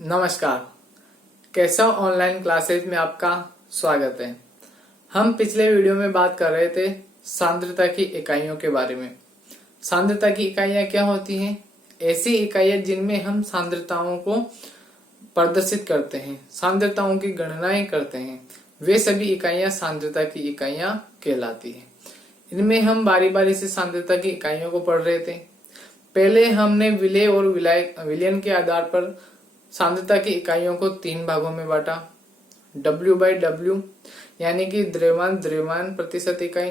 नमस्कार। कैसा online classes में आपका स्वागत है। हम पिछले वीडियो में बात कर रहे थे सांद्रता की इकाइयों के बारे में। सांद्रता की इकाइयां क्या होती हैं? ऐसी इकाइयां जिनमें हम सांद्रताओं को प्रदर्शित करते हैं, सांद्रताओं की गणनाएं करते हैं, वे सभी इकाइयां सांद्रता की इकाइयां कहलाती हैं। इनमें हम बारी बारी से सांद्रता की इकाइयों को पढ़ रहे थे। पहले हमने विलेय और विलयन के आधार पर सांद्रता की इकाइयों को 3 भागों में बांटा। W/W यानी कि द्रव्यमान प्रतिशत इकाई,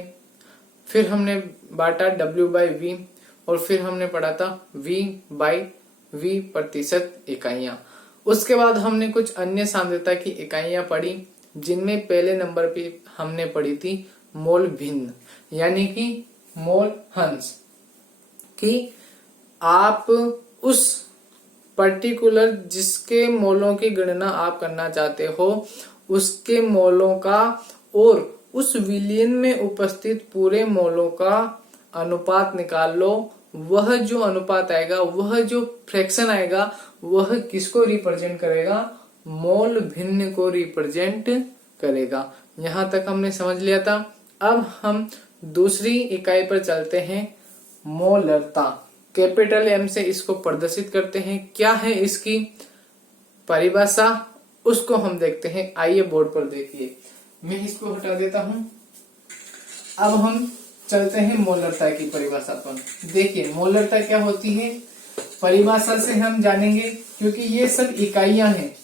फिर हमने बांटा W/V और फिर हमने पढ़ा था V/V प्रतिशत इकाइयां। उसके बाद हमने कुछ अन्य सांद्रता की इकाइयां पढ़ी, जिनमें पहले नंबर पे हमने पढ़ी थी मोल भिन्न यानी कि मोल हंस, कि आप उस पर्टिकुलर जिसके मोलों की गणना आप करना चाहते हो उसके मोलों का और उस विलयन में उपस्थित पूरे मोलों का अनुपात निकाल लो। वह जो अनुपात आएगा, वह जो फ्रैक्शन आएगा, वह किसको रिप्रेजेंट करेगा? मोल भिन्न को रिप्रेजेंट करेगा। यहां तक हमने समझ लिया था। अब हम दूसरी इकाई पर चलते हैं, मोलरता। कैपिटल M से इसको प्रदर्शित करते हैं। क्या है इसकी परिभाषा, उसको हम देखते हैं। आइए बोर्ड पर देखिए, मैं इसको हटा देता हूं। अब हम चलते हैं मोलरता की परिभाषा पर। देखिए मोलरता क्या होती है, परिभाषा से हम जानेंगे, क्योंकि ये सब इकाइयां हैं,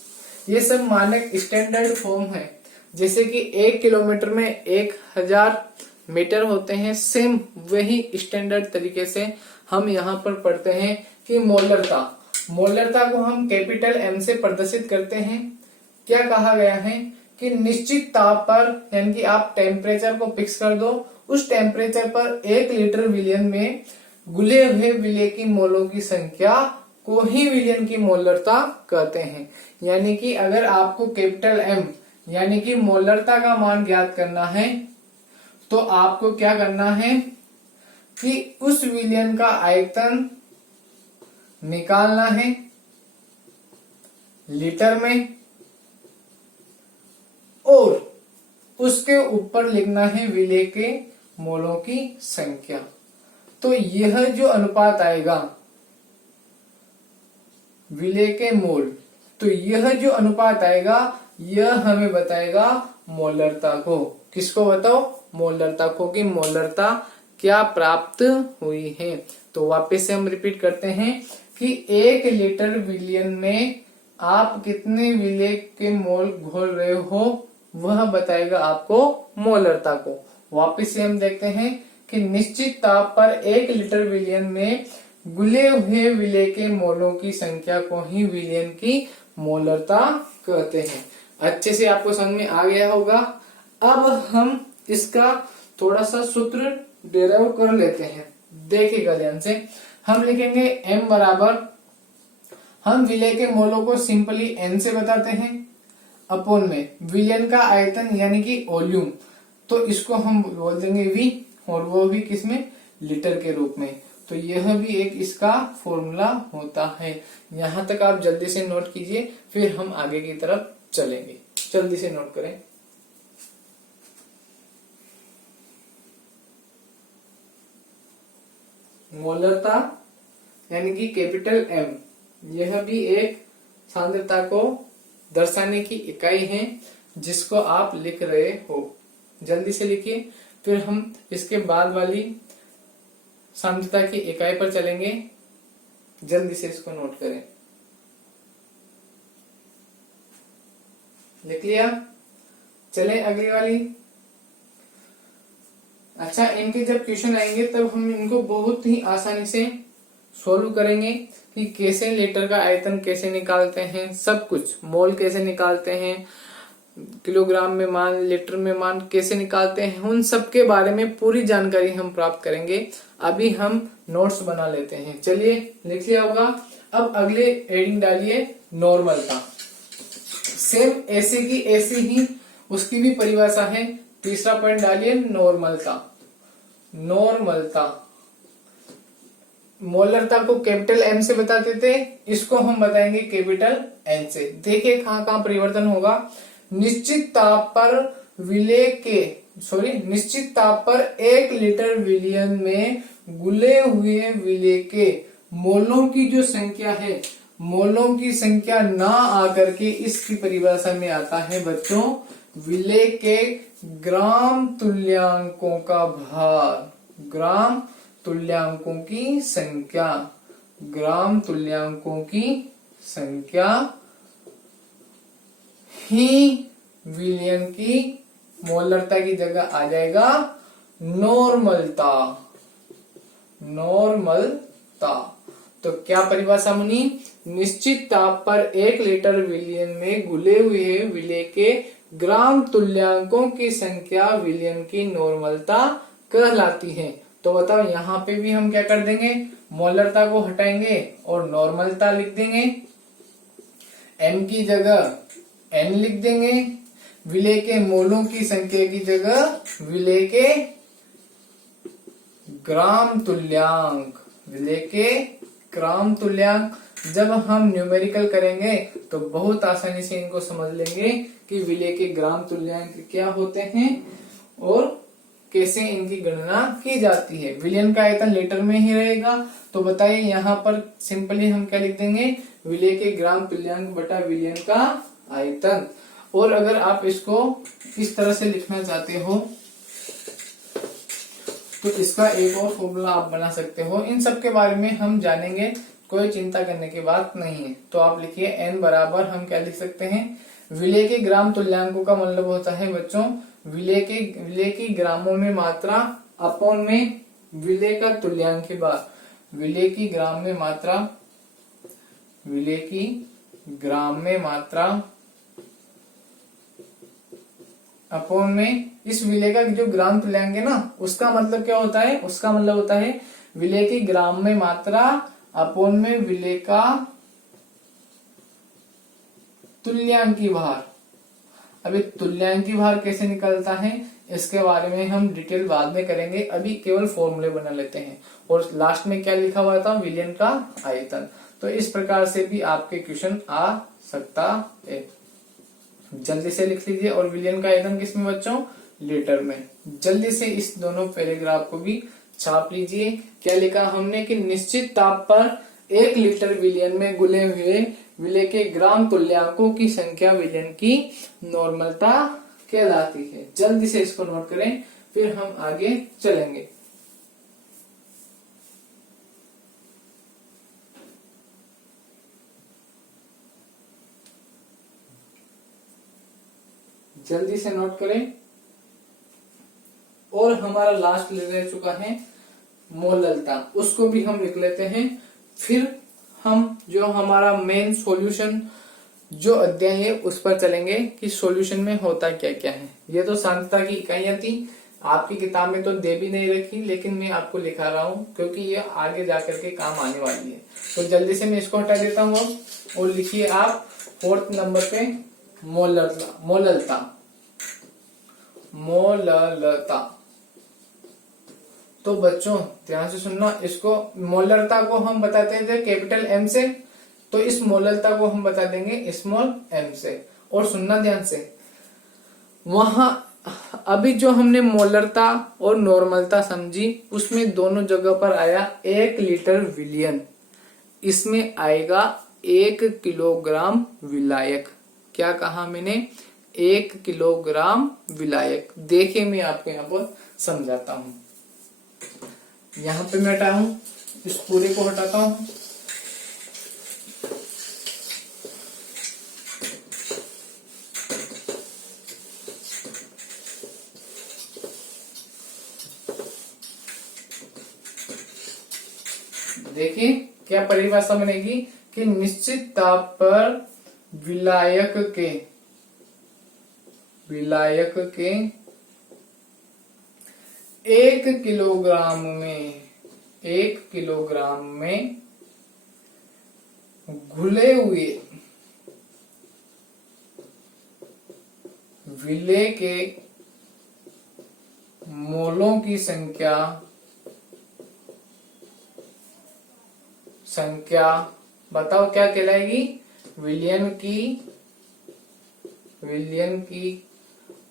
ये सब मानक स्टैंडर्ड फॉर्म है। जैसे कि 1 किलोमीटर में 1000 मीटर होते हैं, सेम वही स्टैंडर्ड तरीके से हम यहाँ पर पढ़ते हैं कि मोलरता को हम कैपिटल M से प्रदर्शित करते हैं। क्या कहा गया है कि निश्चित ताप पर, यानी कि आप टेम्परेचर को फिक्स कर दो, उस टेम्परेचर पर 1 लीटर विलयन में घुले हुए विलय की मोलों की संख्या को ही विलयन की मोलरता कहते हैं। यानी कि अगर आपको कैपिटल M यानी कि मोलरता का मान ज्ञात करना है, तो आपको क्या करना है कि उस विलयन का आयतन निकालना है लीटर में और उसके ऊपर लिखना है विलय के मोलों की संख्या। तो यह जो अनुपात आएगा विलय के मोल, तो यह जो अनुपात आएगा यह हमें बताएगा मोलरता को। किसको बताओ? मोलरता को, कि मोलरता क्या प्राप्त हुई है। तो वापस से हम रिपीट करते हैं कि 1 लीटर विलयन में आप कितने विलय के मोल घोल रहे हो, वह बताएगा आपको मोलरता को। वापस से हम देखते हैं कि निश्चित ताप पर 1 लीटर विलयन में घुले हुए विलय के मोलों की संख्या को ही विलयन की मोलरता कहते हैं। अच्छे से आपको समझ में आ गया होगा। अब हम इसका थोड़ा सा सूत्र डेराइव कर लेते हैं। देखिएगा ध्यान से, हम लिखेंगे M बराबर, हम विलय के मोलों को सिंपली N से बताते हैं, अपॉन में विलयन का आयतन यानी कि वॉल्यूम, तो इसको हम बोल देंगे V, और वो भी किसमें? लीटर के रूप में। तो यह भी एक इसका फॉर्मूला होता है। यहां तक आप जल्दी से नोट कीजिए, फिर हम आगे की तरफ चलेंगे। जल्दी से नोट करें। मोलरता यानी कि कैपिटल M, यह भी एक सांद्रता को दर्शाने की इकाई है, जिसको आप लिख रहे हो। जल्दी से लिखिए, फिर हम इसके बाद वाली सांद्रता की इकाई पर चलेंगे। जल्दी से इसको नोट करें। लिख लिया? चले अगली वाली। अच्छा, इनके जब क्वेश्चन आएंगे तब हम इनको बहुत ही आसानी से सोल्व करेंगे कि कैसे लीटर का आयतन कैसे निकालते हैं, सब कुछ, मोल कैसे निकालते हैं, किलोग्राम में मान, लीटर में मान कैसे निकालते हैं, उन सब के बारे में पूरी जानकारी हम प्राप्त करेंगे। अभी हम नोट्स बना लेते हैं। चलिए, लिख लिया होगा। अब अगले हेडिंग डालिए, नॉर्मलता। सेम ऐसे की ऐसी ही उसकी भी परिभाषा है। तीसरा पॉइंट डालिए, नॉर्मलता। मोलरता को कैपिटल एम से बताते थे, इसको हम बताएंगे कैपिटल एन से। देखिए कहाँ कहाँ परिवर्तन होगा। निश्चित ताप पर निश्चित ताप पर 1 लीटर विलयन में घुले हुए विलेय के मोलों की जो संख्या है, मोलों की संख्या ना आकर के इसकी परिभाषा में आता है बच्चों विलेय के ग्राम तुल्यांकों का भार, ग्राम तुल्यांकों की संख्या, ग्राम तुल्यांकों की संख्या ही विलयन की मोलरता की जगह आ जाएगा नॉर्मलता, नॉर्मलता। तो क्या परिभाषा बनी? निश्चित ताप पर 1 लीटर विलयन में घुले हुए विलेय के ग्राम तुल्यांकों की संख्या विलयन की नॉर्मलता कहलाती है। तो बताओ यहाँ पे भी हम क्या कर देंगे, मोलरता को हटाएंगे और नॉर्मलता लिख देंगे, एम की जगह एन लिख देंगे, विलेय के मोलों की संख्या की जगह विलेय के ग्राम तुल्यांक, विलेय के ग्राम तुल्यांक। जब हम न्यूमेरिकल करेंगे तो बहुत आसानी से इनको समझ लेंगे कि विलेय के ग्राम तुल्यांक क्या होते हैं और कैसे इनकी गणना की जाती है। विलयन का आयतन लीटर में ही रहेगा। तो बताइए यहाँ पर सिंपली हम क्या लिख देंगे, विलेय के ग्राम तुल्यांक बटा विलयन का आयतन। और अगर आप इसको इस तरह से लिखना चाहते हो तो इसका एक और फॉर्मूला आप बना सकते हो। इन सब के बारे में हम जानेंगे, कोई चिंता करने की बात नहीं है। तो आप लिखिए एन बराबर हम क्या लिख सकते हैं, विलेय के ग्राम तुल्यांकों का मतलब होता है बच्चों विलेय की ग्रामों में मात्रा अपॉन में विलेय का तुल्यांक के बाद, विलेय की ग्राम में मात्रा, विलेय की ग्राम में मात्रा अपॉन में इस विलेय का जो ग्राम तुल्यांक है ना, उसका मतलब क्या होता है, उसका मतलब होता है विलेय की ग्राम में मात्रा अपॉन में विलेय का तुल्यांकी भार। अभी तुल्यांकी भार कैसे निकलता है इसके बारे में हम डिटेल बाद में करेंगे, अभी केवल फॉर्मूले बना लेते हैं। और लास्ट में क्या लिखा हुआ था, विलयन का आयतन। तो इस प्रकार से भी आपके क्वेश्चन आ सकता है। जल्दी से लिख लीजिए। और विलयन का आयतन किसमें बच्चों, लीटर में। जल्दी से इस दोनों पैराग्राफ को भी छाप लीजिए। क्या लिखा हमने कि निश्चित ताप पर 1 लीटर विलयन में घुले हुए विलेय के ग्राम तुल्यांकों की संख्या विलयन की नॉर्मलता कहलाती है। जल्दी से इसको नोट करें, फिर हम आगे चलेंगे। जल्दी से नोट करें। और हमारा लास्ट रह चुका है मोलरता, उसको भी हम लिख लेते हैं। फिर हम जो हमारा मेन सॉल्यूशन जो अध्याय है उस पर चलेंगे कि सॉल्यूशन में होता क्या क्या है। ये तो सांद्रता की इकाइयां थी, आपकी किताब में तो दे भी नहीं रखी, लेकिन मैं आपको लिखा रहा हूं क्योंकि ये आगे जाकर के काम आने वाली है। तो जल्दी से मैं इसको हटा देता हूँ और लिखिए आप 4th नंबर पे मोलरता। तो बच्चों ध्यान से सुनना, इसको मोलरता को हम बताते थे कैपिटल एम से, तो इस मोलरता को हम बता देंगे स्मॉल एम से। और सुनना ध्यान से, वहां अभी जो हमने मोलरता और नॉर्मलता समझी उसमें दोनों जगह पर आया 1 लीटर विलयन, इसमें आएगा 1 किलोग्राम विलायक। क्या कहा मैंने, 1 किलोग्राम विलायक। देखिए मैं आपको यहाँ पर समझाता हूं। यहाँ पे मैं हटाऊं, इस पूरे को हटाता हूं। देखिए क्या परिभाषा बनेगी कि निश्चित ताप पर विलायक के 1 किलोग्राम में घुले हुए विलेय के मोलों की संख्या संख्या बताओ क्या कहलाएगी? विलयन की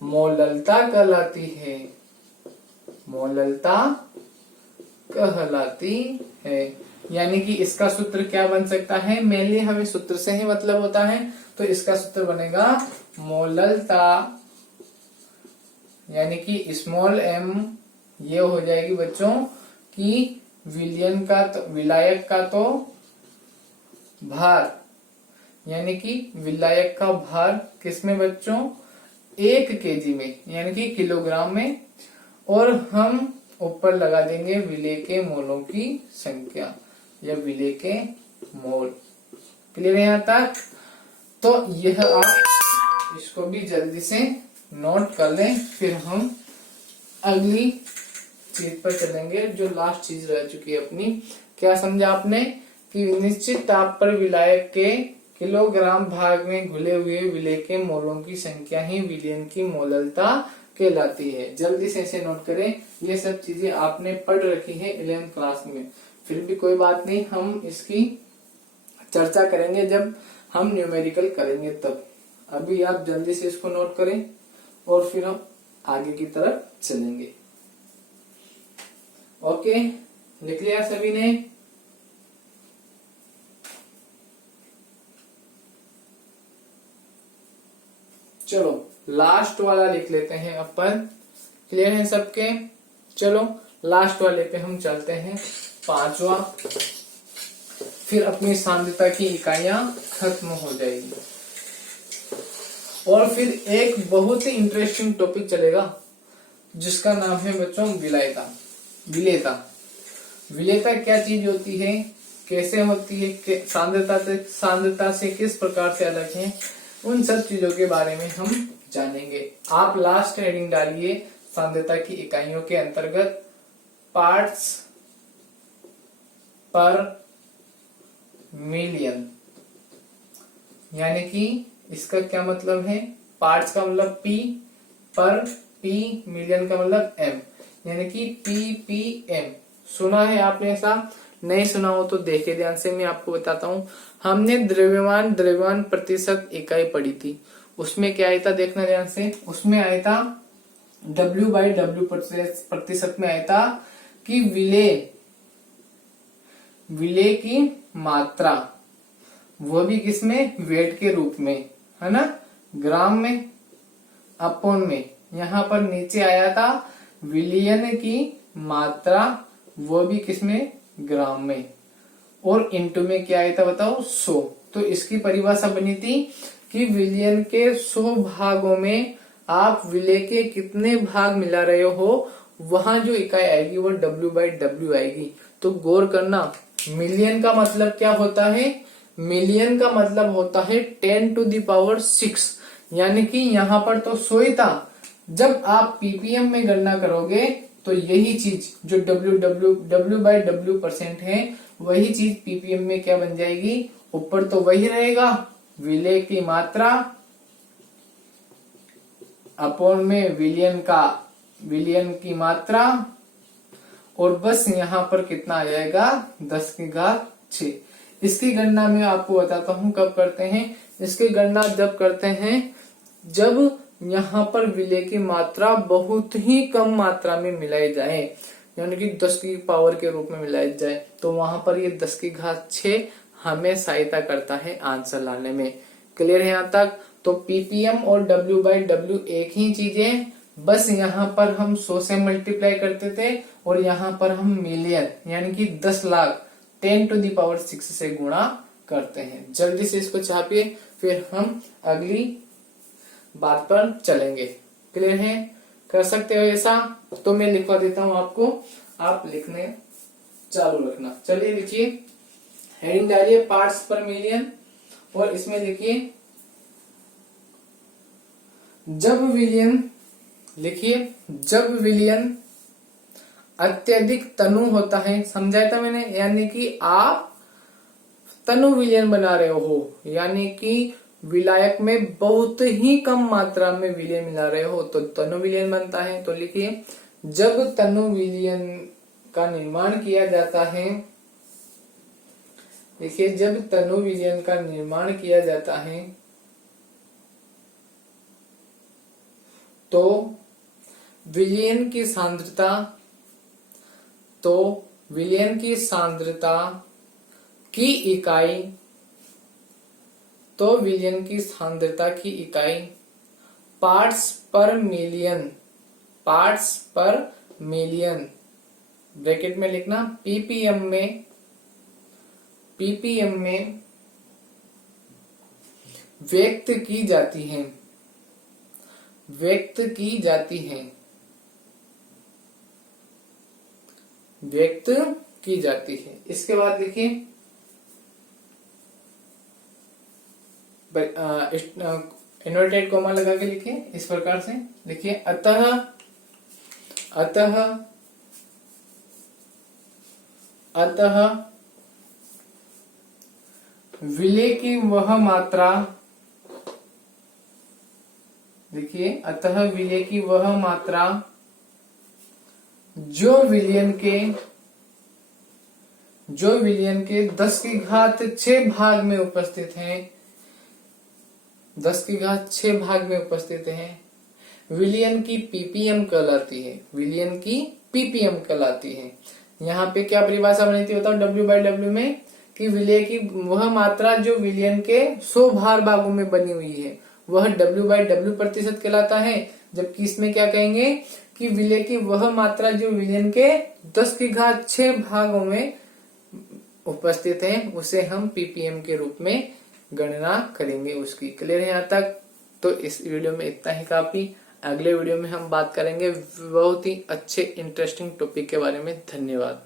मोललता कहलाती है। मोललता कहलाती है। यानी कि इसका सूत्र क्या बन सकता है? मेनली हमें सूत्र से ही मतलब होता है, तो इसका सूत्र बनेगा मोललता, यानी कि स्मॉल m ये हो जाएगी बच्चों कि विलायक का तो भार, यानी कि विलायक का भार किसमें बच्चों? 1 kg में, यानी कि किलोग्राम में, और हम ऊपर लगा देंगे विलेय के मोलों की संख्या या विलेय के मोल। क्लियर है यहाँ तक? तो यह आप इसको भी जल्दी से नोट कर लें, फिर हम अगली चीज पर चलेंगे जो लास्ट चीज रह चुकी है अपनी। क्या समझा आपने? कि निश्चित ताप पर विलायक के किलोग्राम भाग में घुले हुए विलेय के मोलों की संख्या ही विलयन की मोललता कहलाती है। जल्दी से इसे नोट करें, ये सब चीजें आपने पढ़ रखी है 11th क्लास में, फिर भी कोई बात नहीं, हम इसकी चर्चा करेंगे जब हम न्यूमेरिकल करेंगे तब। अभी आप जल्दी से इसको नोट करें और फिर हम आगे की तरफ चलेंगे। ओके, लिख लिया सभी ने? चलो लास्ट वाला लिख लेते हैं अपन। क्लियर है सबके? चलो लास्ट वाले पे हम चलते हैं, 5वां, फिर अपनी सांद्रता की इकाइयां खत्म हो जाएगी और फिर एक बहुत ही इंटरेस्टिंग टॉपिक चलेगा जिसका नाम है बच्चों विलेयता। विलेयता क्या चीज होती है, कैसे होती है, सांद्रता से किस प्रकार से अलग है, उन सब चीजों के बारे में हम जानेंगे। आप लास्ट हेडिंग डालिए सांद्रता की इकाइयों के अंतर्गत पार्ट्स पर मिलियन, यानी कि इसका क्या मतलब है? पार्ट्स का मतलब P, पर P मिलियन का मतलब M, यानी कि PPM। सुना है आपने? ऐसा नहीं सुना हो तो देखे ध्यान से, मैं आपको बताता हूँ। हमने द्रव्यमान प्रतिशत इकाई पढ़ी थी, उसमें क्या आया था देखना ध्यान से। उसमें आया था W/W प्रतिशत में आया था कि विलेय की मात्रा, वो भी किसमें? वेट के रूप में, है ना, ग्राम में अपॉन में। यहाँ पर नीचे आया था विलयन की मात्रा, वो भी किसमें? ग्राम में, और इनटू में क्या आया था बताओ? 100। तो इसकी परिभाषा बनी थी कि विलयन के 100 भागों में आप विलेय के कितने भाग मिला रहे हो, वहां जो इकाई आएगी वो W/W आएगी। तो गौर करना, मिलियन का मतलब क्या होता है? मिलियन का मतलब होता है 10⁶, यानी कि यहाँ पर तो 100 ही था। जब आप पीपीएम में गणना करोगे तो यही चीज जो W/W% है, वही चीज पीपीएम में क्या बन जाएगी? ऊपर तो वही रहेगा, विलेय की मात्रा अपॉन में विलयन की मात्रा, और बस यहाँ पर कितना आ जाएगा? 10⁶। इसकी गणना मैं आपको बताता हूँ कब करते हैं। इसकी गणना जब करते हैं जब यहाँ पर विलेय की मात्रा बहुत ही कम मात्रा में मिलाई जाए, यानी कि 10 की पावर के रूप में मिलाई जाए, तो वहां पर ये 10⁶ हमें सहायता करता है आंसर लाने में। क्लियर है यहाँ तक? तो पीपीएम और W/W एक ही चीज है, बस यहाँ पर हम 100 से मल्टीप्लाई करते थे और यहाँ पर हम मिलियन यानी कि 10 लाख 10⁶ से गुणा करते हैं। जल्दी से इसको छापिए, फिर हम अगली बात पर चलेंगे। क्लियर है? कर सकते हो ऐसा? तो मैं लिखवा देता हूं आपको, आप लिखने चालू रखना। चलिए लिखिए, हेडिंग डालिए पार्ट्स पर मिलियन, और इसमें लिखिए जब विलयन अत्यधिक तनु होता है, समझाया था मैंने, यानी कि आप तनु विलयन बना रहे हो, यानी कि विलायक में बहुत ही कम मात्रा में विलयन मिला रहे हो तो तनु विलयन बनता है। तो लिखिए जब तनु विलयन का निर्माण किया जाता है, देखिए, जब तनु विलयन का निर्माण किया जाता है तो विलयन की सांद्रता की इकाई पार्ट्स पर मिलियन ब्रैकेट में लिखना, पीपीएम में व्यक्त की जाती है। इसके बाद देखिए, इन्वर्टेड कॉमा लगा के लिखिए, इस प्रकार से लिखिए, अतः विलय की वह मात्रा, देखिए, अतः विलय की वह मात्रा जो विलयन के 10⁶ भाग में उपस्थित है, 10⁶ भाग में उपस्थित है, विलयन की पीपीएम कहलाती है। यहाँ पे क्या परिभाषा बनी थी बताओ, W/W में, कि विलय की वह मात्रा जो विलयन के 100 भागों में बनी हुई है वह W/W प्रतिशत कहलाता है। जबकि इसमें क्या कहेंगे कि विलय की वह मात्रा जो विलयन के 10⁶ भागों में उपस्थित है उसे हम पीपीएम के रूप में गणना करेंगे उसकी। क्लियर है यहाँ तक? तो इस वीडियो में इतना ही काफी। अगले वीडियो में हम बात करेंगे बहुत ही अच्छे इंटरेस्टिंग टॉपिक के बारे में। धन्यवाद।